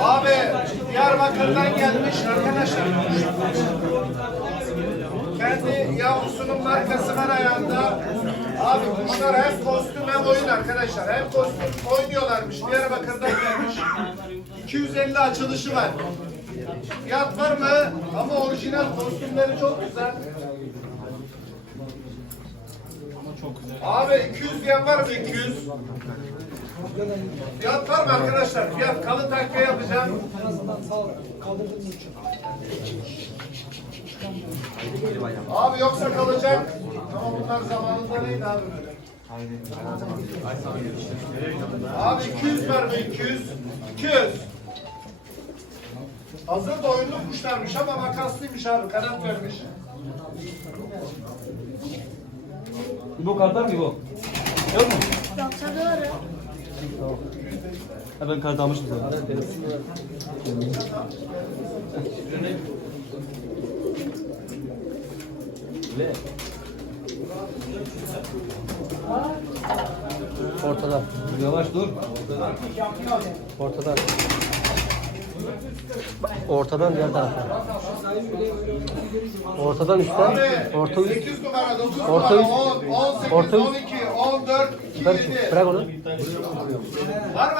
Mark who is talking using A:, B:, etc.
A: Abi Diyarbakır'dan gelmiş arkadaşlar. Kendi yavrusunun markası var ayağında. Abi kuşlar hem kostüm hem oyun arkadaşlar. Hem kostüm oynuyorlarmış. Diyarbakır'dan gelmiş. 250 açılışı var. Fiyat var mı? Ama orijinal kostümleri çok güzel. Abi 200 diyen var mı 200? Fiyat var mı arkadaşlar? Fiyat kalın takviye yapacağım. Abi yoksa kalacak. Ama bunlar zamanında neydi abi böyle? Abi 200 var mı 200? 200. Hazır da oyunlu kuşlarmış ama makaslıymış abi. Kanat vermiş.
B: Bu kartlar mı bu? Yok mu?
C: Yoksa
B: Ha ben kart almıştım zaten.
D: Ortada.
B: Yavaş dur.
D: Ortada. Ortadan diğer tarafa. Ortadan üstten. Orta üst.
A: 8 numara, 9
D: Orta
A: numara,
D: üst.
A: 10, 18,
D: Orta üst.
A: 12, 14, 2,
D: Bırak,
A: 7.
D: bırak onu.
A: Var mı?